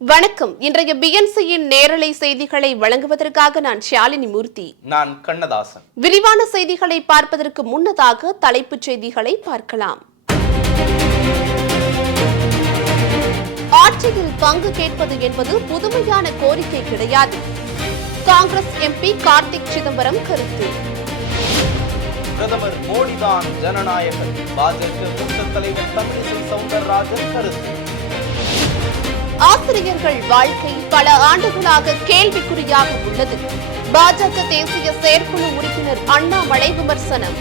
வணக்கம். இன்றைய பிஎன்சியின் நேரலை செய்திகளை வழங்குவதற்காக நான் ஷாலினி மூர்த்தி. நான் கண்ணதாசன். விரிவான செய்திகளை பார்ப்பதற்கு முன்னதாக தலைப்புச் செய்திகளை பார்க்கலாம். ஆட்சியில் பங்கு கேட்பது என்பது புதுமையான கோரிக்கை கிடையாது. காங்கிரஸ் எம்பி கார்த்திக் சிதம்பரம் கருத்து. பிரதமர் மோடிதான் ஜனநாயகர். பாஜக மூத்த தலைவர் தமிழிசை சவுந்தரராஜன் கருத்து. ஆசிரியர்கள் வாழ்க்கை பல ஆண்டுகளாக கேள்விக்குறியாக உள்ளது. பாஜக தேசிய செயற்குழு உறுப்பினர் அண்ணாமலை விமர்சனம்.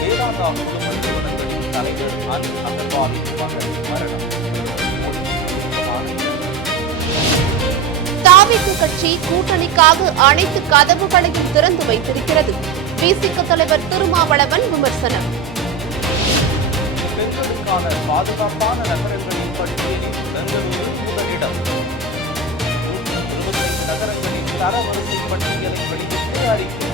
வேதாந்தா குழும நிறுவனங்களின் தலைவர் அனில் அகர்வாலின் மகன் மரணம். தாவேக கட்சி கூட்டணிக்காக அனைத்து கதவுகளையும் திறந்து வைத்திருக்கிறது. விசிக தலைவர் திருமாவளவன் விமர்சனம். பெண்களுக்கான பாதுகாப்பான நகரங்களின் பட்டியலில் பெங்களூரு முதலிடம். 125 நகரங்களின் தரவரிசை பட்டியலை வெளியிட்டு அறிக்கை.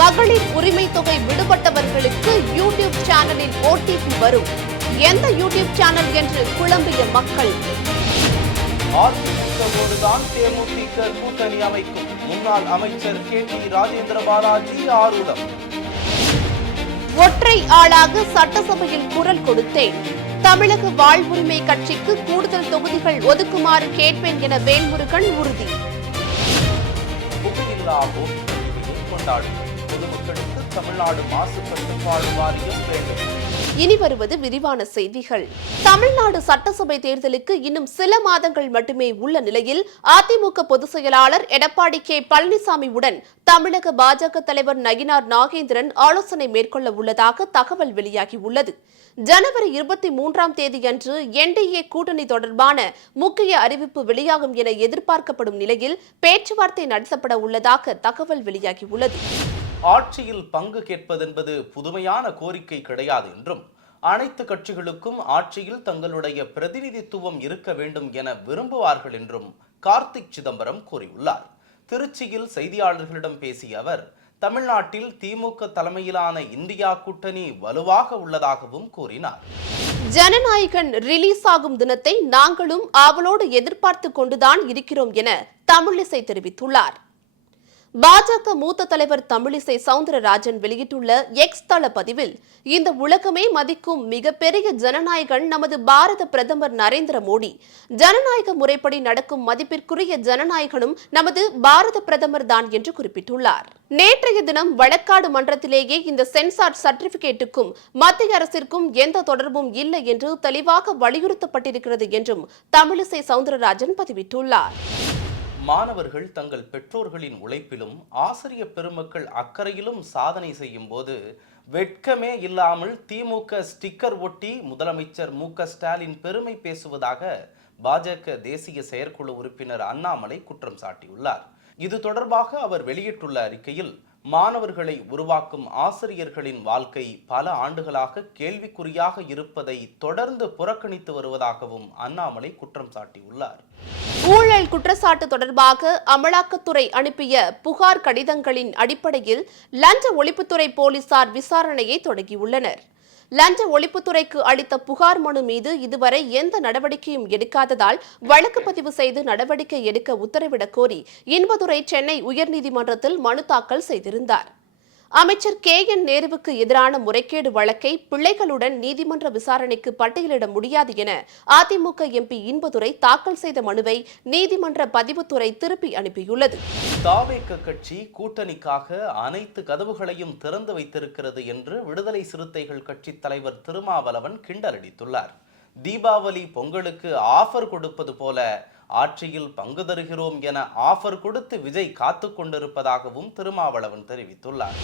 மகளிர் உரிமை தொகை விடுபட்டவர்களுக்கு யூடியூப் சேனலில் ஓடிபி வரும். எந்த யூடியூப் சேனல் என்று குழம்பிய மக்கள். அதிமுகவோடுதான் தேமுதிக கூட்டணி அமைக்கும். முன்னாள் அமைச்சர் KT ராஜேந்திர பாலாஜி ஆரூடம். ஒற்றை ஆளாக சட்டசபையில் குரல் கொடுத்தேன். தமிழக வாழ்வுரிமை கட்சிக்கு கூடுதல் தொகுதிகள் ஒதுக்குமாறு கேட்பேன் என வேல்முருகன் உறுதி. புகையில்லா போட்டியை கொண்டாடும் பொதுமக்களுக்கு தமிழ்நாடு மாசு கட்டுப்பாடு வாரியம் வேண்டும். இனி வருவது விரிவான செய்திகள். தமிழ்நாடு சட்டசபை தேர்தலுக்கு இன்னும் சில மாதங்கள் மட்டுமே உள்ள நிலையில் அதிமுக பொதுச் செயலாளர் எடப்பாடி கே பழனிசாமியுடன் தமிழக பாஜக தலைவர் நயினார் நாகேந்திரன் ஆலோசனை மேற்கொள்ள உள்ளதாக தகவல் வெளியாகியுள்ளது. ஜனவரி 23ஆம் தேதியன்று என்டிஏ கூட்டணி தொடர்பான முக்கிய அறிவிப்பு வெளியாகும் என எதிர்பார்க்கப்படும் நிலையில் பேச்சுவார்த்தை நடத்தப்பட உள்ளதாக தகவல் வெளியாகியுள்ளது. ஆட்சியில் பங்கு கேட்பதென்பது புதுமையான கோரிக்கை கிடையாது என்றும் அனைத்து கட்சிகளுக்கும் ஆட்சியில் தங்களுடைய பிரதிநிதித்துவம் இருக்க வேண்டும் என விரும்புவார்கள் என்றும் கார்த்திக் சிதம்பரம் கூறியுள்ளார். திருச்சியில் செய்தியாளர்களிடம் பேசிய அவர், தமிழ்நாட்டில் திமுக தலைமையிலான இந்தியா கூட்டணி வலுவாக உள்ளதாகவும் கூறினார். ஜனநாயகன் ரிலீஸ் ஆகும் தினத்தை நாங்களும் ஆவலோடு எதிர்பார்த்து கொண்டுதான் இருக்கிறோம் என தமிழிசை தெரிவித்துள்ளார். பாஜக மூத்த தலைவர் தமிழிசை சவுந்தரராஜன் வெளியிட்டுள்ள எக்ஸ் தள பதிவில், இந்த உலகமே மதிக்கும் மிகப்பெரிய ஜனநாயகன் நமது பாரத பிரதமர் நரேந்திர மோடி. ஜனநாயக முறைப்படி நடக்கும் மதிப்பிற்குரிய ஜனநாயகனும் நமது பாரத பிரதமர் தான் என்று குறிப்பிட்டுள்ளார். நேற்றைய தினம் வழக்காடு மன்றத்திலேயே இந்த சென்சார் சர்டிபிகேட்டுக்கும் மத்திய அரசிற்கும் எந்த தொடர்பும் இல்லை என்று தெளிவாக வலியுறுத்தப்பட்டிருக்கிறது என்றும் தமிழிசை சவுந்தரராஜன் பதிவிட்டுள்ளார். மாணவர்கள் தங்கள் பெற்றோர்களின் உழைப்பிலும் ஆசிரிய பெருமக்கள் அக்கறையிலும் சாதனை செய்யும் போது வெட்கமே இல்லாமல் திமுக ஸ்டிக்கர் ஒட்டி முதலமைச்சர் மு.க.ஸ்டாலின் பெருமை பேசுவதாக பாஜக தேசிய செயற்குழு உறுப்பினர் அண்ணாமலை குற்றம் சாட்டியுள்ளார். இது தொடர்பாக அவர் வெளியிட்டுள்ள அறிக்கையில், மாணவர்களை உருவாக்கும் ஆசிரியர்களின் வாழ்க்கை பல ஆண்டுகளாக கேள்விக்குறியாக இருப்பதை தொடர்ந்து புறக்கணித்து வருவதாகவும் அண்ணாமலை குற்றம் சாட்டியுள்ளார். ஊழல் குற்றச்சாட்டு தொடர்பாக அமலாக்கத்துறை அனுப்பிய புகார் கடிதங்களின் அடிப்படையில் லஞ்ச ஒழிப்புத்துறை போலீசார் விசாரணையை தொடங்கியுள்ளனர். லஞ்ச ஒழிப்புத்துறைக்கு அளித்த புகார் மனு மீது இதுவரை எந்த நடவடிக்கையும் எடுக்காததால் வழக்கு பதிவு செய்து நடவடிக்கை எடுக்க உத்தரவிடக் கோரி இன்பதுரை சென்னை உயர்நீதிமன்றத்தில் மனு தாக்கல் செய்திருந்தார். அமைச்சர் KN நேருவுக்கு எதிரான முறைகேடு வழக்கை பிள்ளைகளுடன் நீதிமன்ற விசாரணைக்கு பட்டியலிட முடியாது என அதிமுக எம்பி இன்பதுரை தாக்கல் செய்த மனுவை நீதிமன்ற பதிவுத்துறை திருப்பி அனுப்பியுள்ளது. தாவேக கட்சி கூட்டணிக்காக அனைத்து கதவுகளையும் திறந்து வைத்திருக்கிறது என்று விடுதலை சிறுத்தைகள் கட்சி தலைவர் திருமாவளவன் கிண்டலடித்துள்ளார். தீபாவளி பொங்கலுக்கு ஆஃபர் கொடுப்பது போல ஆட்சியில் பங்கு தருகிறோம் என ஆஃபர் கொடுத்து விஜய் காத்து கொண்டிருப்பதாகவும் திருமாவளவன் தெரிவித்துள்ளார்.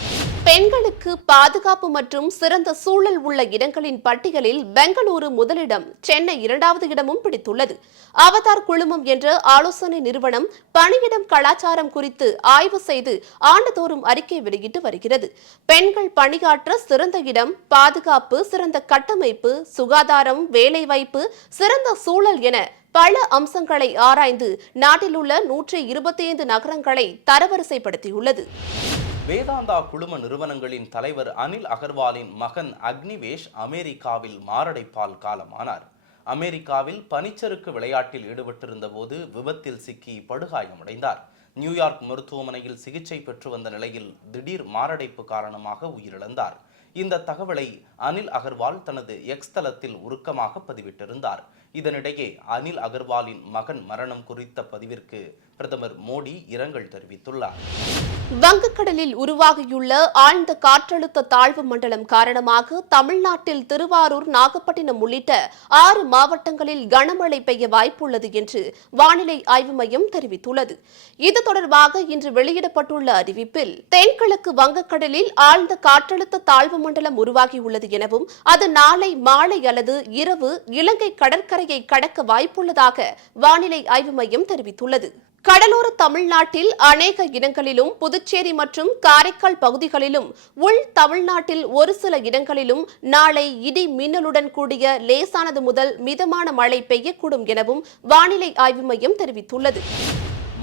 பெண்களுக்கு பாதுகாப்பு மற்றும் சிறந்த சூழல் உள்ள இடங்களின் பட்டியலில் பெங்களூரு முதலிடம், சென்னை 2வது இடமும் பிடித்துள்ளது. அவதார் குழுமம் என்ற ஆலோசனை நிறுவனம் பணியிடம் கலாச்சாரம் குறித்து ஆய்வு செய்து ஆண்டுதோறும் அறிக்கை வெளியிட்டு வருகிறது. பெண்கள் பணியாற்ற சிறந்த இடம், பாதுகாப்பு, சிறந்த கட்டமைப்பு, சுகாதாரம், வேலைவாய்ப்பு, சிறந்த சூழல் என பல அம்சங்களை ஆராய்ந்து நாட்டில் உள்ள 125 நகரங்களை தரவரிசைப்படுத்தியுள்ளது. வேதாந்தா குழும நிறுவனங்களின் தலைவர் அனில் அகர்வாலின் மகன் அக்னிவேஷ் அமெரிக்காவில் மாரடைப்பால் காலமானார். அமெரிக்காவில் பனிச்சறுக்கு விளையாட்டில் ஈடுபட்டிருந்த போது விபத்தில் சிக்கி படுகாயமடைந்தார். நியூயார்க் மருத்துவமனையில் சிகிச்சை பெற்று வந்த நிலையில் திடீர் மாரடைப்பு காரணமாக உயிரிழந்தார். இந்த தகவலை அனில் அகர்வால் தனது எக்ஸ் தளத்தில் உருக்கமாக பதிவிட்டிருந்தார். இதனிடையே அனில் அகர்வாலின் மகன் மரணம் குறித்த பதிவிற்கு பிரதமர் மோடி இரங்கல் தெரிவித்துள்ளார். வங்கக்கடலில் உருவாகியுள்ள ஆழ்ந்த காற்றழுத்த தாழ்வு மண்டலம் காரணமாக தமிழ்நாட்டில் திருவாரூர், நாகப்பட்டினம் உள்ளிட்ட 6 மாவட்டங்களில் கனமழை பெய்ய வாய்ப்புள்ளது என்று வானிலை ஆய்வு மையம் தெரிவித்துள்ளது. இது தொடர்பாக இன்று வெளியிடப்பட்டுள்ள அறிவிப்பில் தென்கிழக்கு வங்கக்கடலில் ஆழ்ந்த காற்றழுத்த தாழ்வு மண்டலம் உருவாகியுள்ளது எனவும் அது நாளை மாலை அல்லது இரவு இலங்கை கடற்கரையை கடக்க வாய்ப்புள்ளதாக வானிலை ஆய்வு மையம் தெரிவித்துள்ளது. கடலோர தமிழ்நாட்டில் அநேக இடங்களிலும், புதுச்சேரி மற்றும் காரைக்கால் பகுதிகளிலும், உள் தமிழ்நாட்டில் ஒரு சில இடங்களிலும் நாளை இடி மின்னலுடன் கூடிய லேசானது முதல் மிதமான மழை பெய்யக்கூடும் எனவும் வானிலை ஆய்வு மையம் தெரிவித்துள்ளது.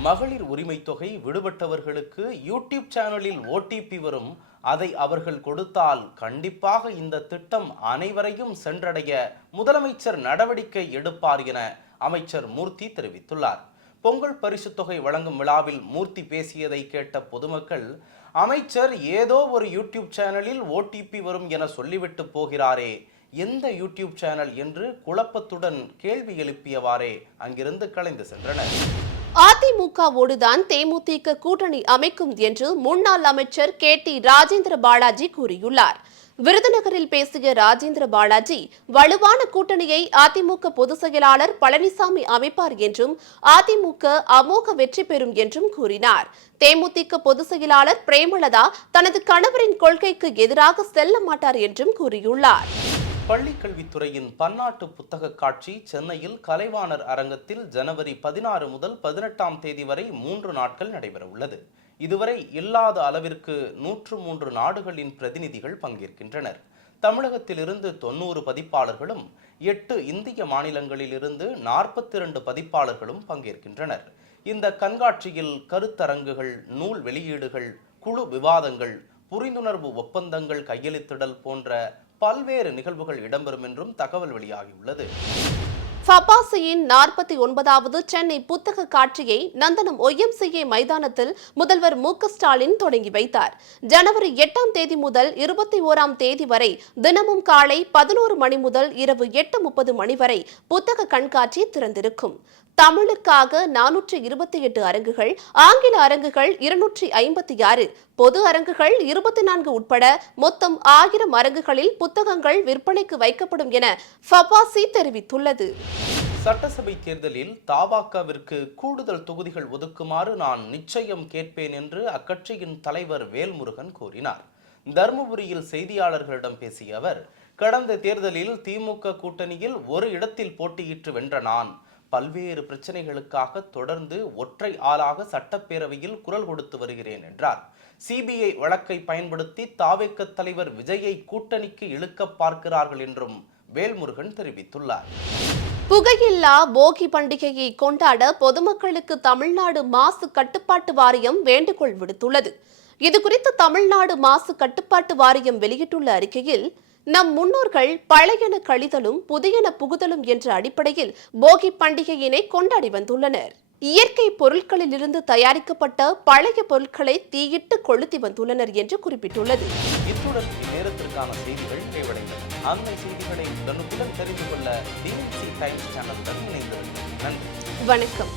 மகளிர் உரிமை தொகை விடுபட்டவர்களுக்கு யூடியூப் சேனலில் ஓடிபி வரும். அதை அவர்கள் கொடுத்தால் கண்டிப்பாக இந்த திட்டம் அனைவரையும் சென்றடைய முதலமைச்சர் நடவடிக்கை எடுப்பார் என அமைச்சர் மூர்த்தி தெரிவித்துள்ளார். பொங்கல் பரிசு தொகை வழங்கும் விழாவில் மூர்த்தி பேசியதை கேட்ட பொதுமக்கள், அமைச்சர் ஏதோ ஒரு யூடியூப் சேனலில் ஓடிபி வரும் என சொல்லிவிட்டு போகிறாரே, எந்த யூடியூப் சேனல் என்று குழப்பத்துடன் கேள்வி எழுப்பியவாறே அங்கிருந்து கலைந்து சென்றனர். அதிமுகவோடுதான் தேமுதிக கூட்டணி அமைக்கும் என்று முன்னாள் அமைச்சர் KT ராஜேந்திர பாலாஜி கூறியுள்ளார். விருதுநகரில் பேசிய ராஜேந்திர பாலாஜி, வலுவான கூட்டணியை அதிமுக பொதுச் செயலாளர் பழனிசாமி அமைப்பார் என்றும் அதிமுக அமோக வெற்றி பெறும் என்றும் கூறினார். தேமுதிக பொதுச் செயலாளர் பிரேமலதா தனது கணவரின் கொள்கைக்கு எதிராக செல்ல மாட்டார் என்றும் கூறியுள்ளார். பள்ளிக்கல்வித்துறையின் பன்னாட்டு புத்தக காட்சி சென்னையில் கலைவாணர் அரங்கத்தில் ஜனவரி 16 முதல் 18ஆம் தேதி வரை 3 நாட்கள் நடைபெற உள்ளது. இதுவரை இல்லாத அளவிற்கு 103 நாடுகளின் பிரதிநிதிகள் பங்கேற்கின்றனர். தமிழகத்திலிருந்து 90 பதிப்பாளர்களும் 8 இந்திய மாநிலங்களிலிருந்து 42 பதிப்பாளர்களும் பங்கேற்கின்றனர். இந்த கண்காட்சியில் கருத்தரங்குகள், நூல் வெளியீடுகள், குழு விவாதங்கள், புரிந்துணர்வு ஒப்பந்தங்கள் கையெழுத்திடல் போன்ற பல்வேறு நிகழ்வுகள் இடம்பெறும் என்றும் தகவல் வெளியாகியுள்ளது. ஃபபாசியின் 49வது சென்னை புத்தக காட்சியை நந்தனம் OMCA மைதானத்தில் முதல்வர் மு.க.ஸ்டாலின் தொடங்கி வைத்தார். ஜனவரி 8ஆம் தேதி முதல் 21ஆம் தேதி வரை தினமும் காலை 11 மணி முதல் இரவு 8:30 மணி வரை புத்தக கண்காட்சி திறந்திருக்கும். தமிழுக்காக 428 அரங்குகள், ஆங்கில அரங்குகள் 256, பொது அரங்குகள் 24 உட்பட மொத்தம் 1000 அரங்குகளில் புத்தகங்கள் விற்பனைக்கு வைக்கப்படும் என ஃபபாசி தெரிவித்துள்ளது. சட்டசபை தேர்தலில் தபாகவிற்கு கூடுதல் தொகுதிகள் ஒதுக்குமாறு நான் நிச்சயம் கேட்பேன் என்று அக்கட்சியின் தலைவர் வேல்முருகன் கூறினார். தருமபுரியில் செய்தியாளர்களிடம் பேசிய அவர், கடந்த தேர்தலில் திமுக கூட்டணியில் ஒரு இடத்தில் போட்டியிட்டு வென்ற நான் பல்வேறு பிரச்சனைகளுக்காக தொடர்ந்து ஒற்றை ஆளாக சட்டப்பேரவையில் குரல் கொடுத்து வருகிறேன் என்றார். CBI வழக்கை பயன்படுத்தி தாவேக தலைவர் விஜயை கூட்டணிக்கு இழுக்க பார்க்கிறார்கள் என்றும் வேல்முருகன் தெரிவித்துள்ளார். புகையில்லா போகி பண்டிகையை கொண்டாட பொதுமக்களுக்கு தமிழ்நாடு மாசு கட்டுப்பாட்டு வாரியம் வேண்டுகோள் விடுத்துள்ளது. இதுகுறித்து தமிழ்நாடு மாசு கட்டுப்பாட்டு வாரியம் வெளியிட்டுள்ள அறிக்கையில், நம் முன்னோர்கள் பழையன கழிதலும் புதியன புகுதலும் என்ற அடிப்படையில் போகி பண்டிகையினை கொண்டாடி வந்துள்ளனர். இயற்கை பொருட்களிலிருந்து தயாரிக்கப்பட்ட பழைய பொருட்களை தீயிட்டு கொளுத்தி வந்துள்ளனர் என்று குறிப்பிட்டுள்ளது. இத்துடன் நேரத்திற்கான செய்திகள் நிறைவடைந்தன. அண்மை செய்திகளை உடனுக்குடன் தெரிந்து கொள்ள DMC டைம்ஸ் சேனலுடன் இணைந்திருங்கள். நன்றி. வணக்கம்.